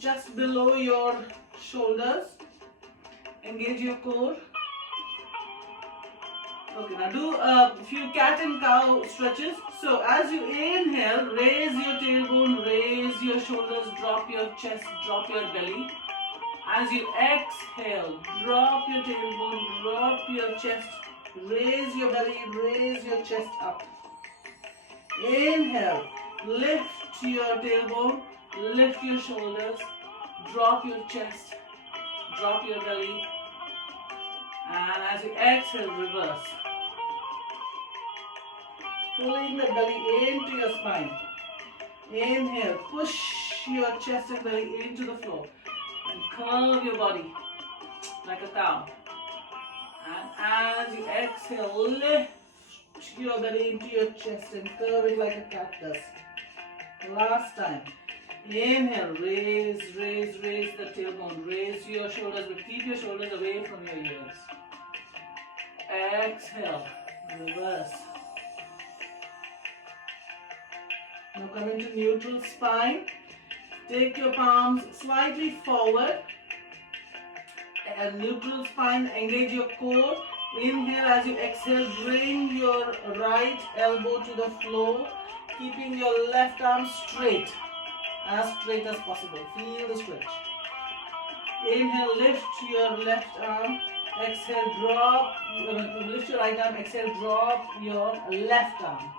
just below your shoulders. Engage your core. Okay, now do a few cat and cow stretches. So as you inhale, raise your tailbone, raise your shoulders, drop your chest, drop your belly. As you exhale, drop your tailbone, drop your chest, raise your belly, raise your chest up. Inhale, lift your tailbone, lift your shoulders, drop your chest, drop your belly. And as you exhale, reverse. Pulling the belly into your spine. Inhale, push your chest and belly into the floor. And curve your body like a cow. And as you exhale, lift your belly into your chest and curve it like a cat does. Last time. Inhale, raise the tailbone. Raise your shoulders, but keep your shoulders away from your ears. Exhale, reverse. Now come into neutral spine. Take your palms slightly forward. And neutral spine, engage your core. Inhale as you exhale, bring your right elbow to the floor, keeping your left arm straight as possible. Feel the stretch. Inhale, lift your left arm. Exhale, drop. Lift your right arm. Exhale, drop your left arm.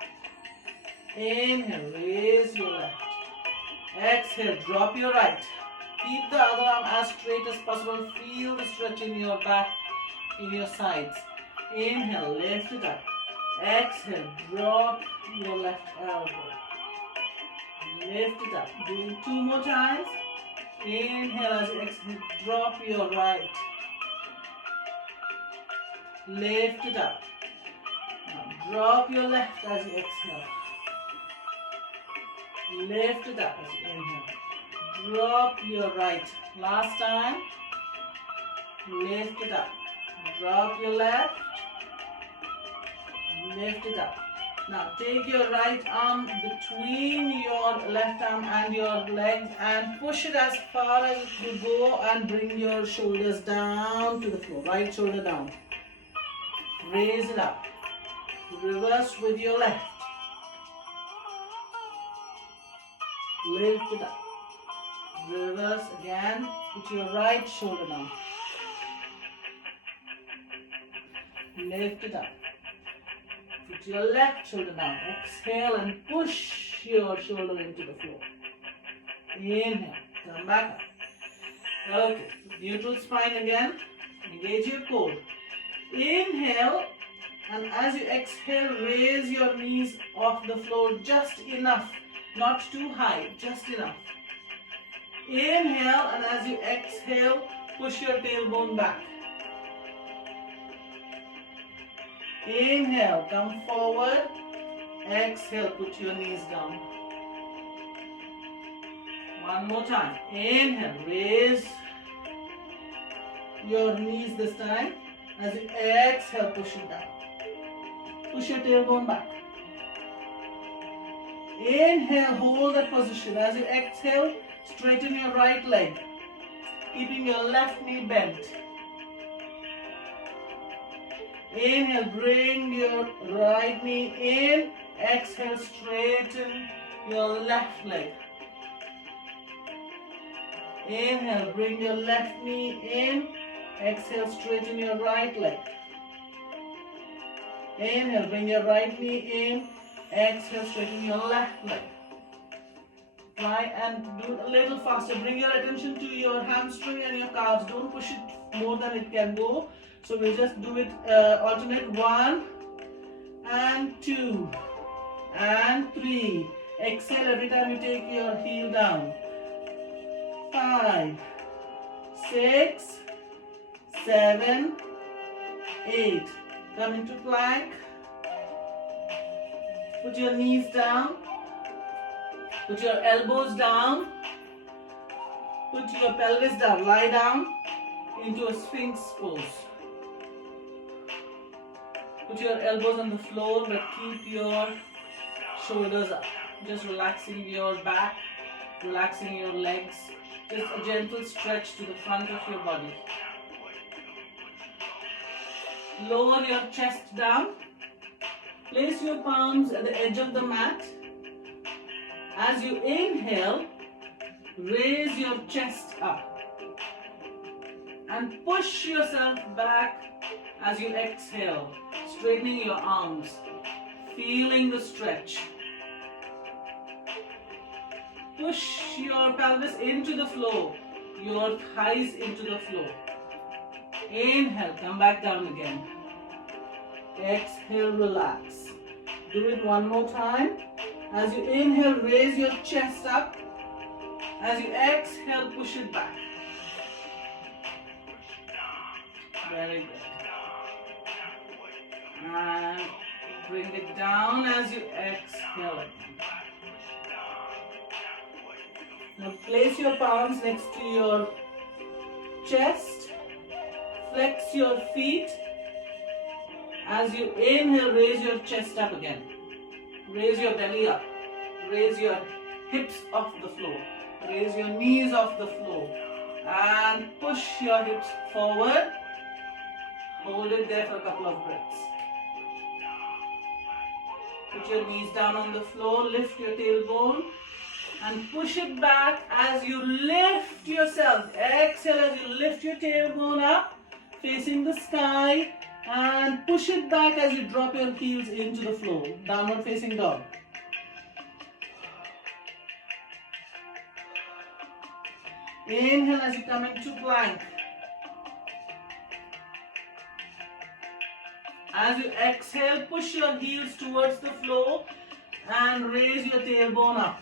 Inhale, raise your left. Exhale, drop your right. Keep the other arm as straight as possible. Feel the stretch in your back, in your sides. Inhale, lift it up. Exhale, drop your left elbow. Lift it up. Do 2 more times. Inhale as you exhale, drop your right. Lift it up. Now drop your left as you exhale. Lift it up as you inhale. Drop your right. Last time. Lift it up. Drop your left. Lift it up. Now take your right arm between your left arm and your legs and push it as far as you go and bring your shoulders down to the floor. Right shoulder down. Raise it up. Reverse with your left. Lift it up. Reverse again. Put your right shoulder down. Lift it up. Put your left shoulder down. Exhale and push your shoulder into the floor. Inhale. Come back up. Okay. Neutral spine again. Engage your core. Inhale. And as you exhale, raise your knees off the floor just enough. Not too high. Just enough. Inhale. And as you exhale, push your tailbone back. Inhale, come forward. Exhale, put your knees down. One more time. Inhale, raise your knees this time. As you exhale, push it down. Push your tailbone back. Inhale, hold that position. As you exhale, straighten your right leg, keeping your left knee bent. Inhale, bring your right knee in. Exhale, straighten your left leg. Inhale, bring your left knee in. Exhale, straighten your right leg. Inhale, bring your right knee in. Exhale, straighten your left leg. Try and do a little faster. Bring your attention to your hamstring and your calves. Don't push it more than it can go. So we'll just do it alternate. 1 and 2 and 3. Exhale every time you take your heel down. 5, 6, 7, 8. Come into plank. Put your knees down. Put your elbows down. Put your pelvis down. Lie down into a sphinx pose. Put your elbows on the floor, but keep your shoulders up. Just relaxing your back relaxing your legs. Just a gentle stretch to the front of your body. Lower your chest down. Place your palms at the edge of the mat. As you inhale, raise your chest up. And push yourself back as you exhale, straightening your arms, feeling the stretch. Push your pelvis into the floor, your thighs into the floor. Inhale, come back down again. Exhale, relax. Do it one more time. As you inhale, raise your chest up. As you exhale, push it back. Very good. And bring it down as you exhale. Now place your palms next to your chest. Flex your feet. As you inhale, raise your chest up again. Raise your belly up. Raise your hips off the floor. Raise your knees off the floor. And push your hips forward. Hold it there for a couple of breaths. Put your knees down on the floor. Lift your tailbone. And push it back as you lift yourself. Exhale as you lift your tailbone up, facing the sky. And push it back as you drop your heels into the floor. Downward facing dog. Inhale as you come into plank. As you exhale, push your heels towards the floor and raise your tailbone up.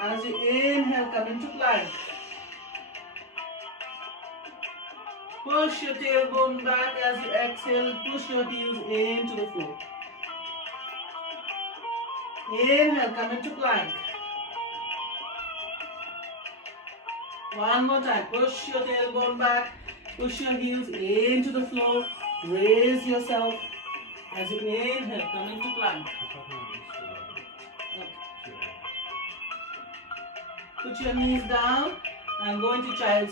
As you inhale, come into plank. Push your tailbone back as you exhale, push your heels into the floor. Inhale, come into plank. One more time, push your tailbone back, push your heels into the floor, raise yourself. As you inhale, come into plank. Put your knees down and go into child's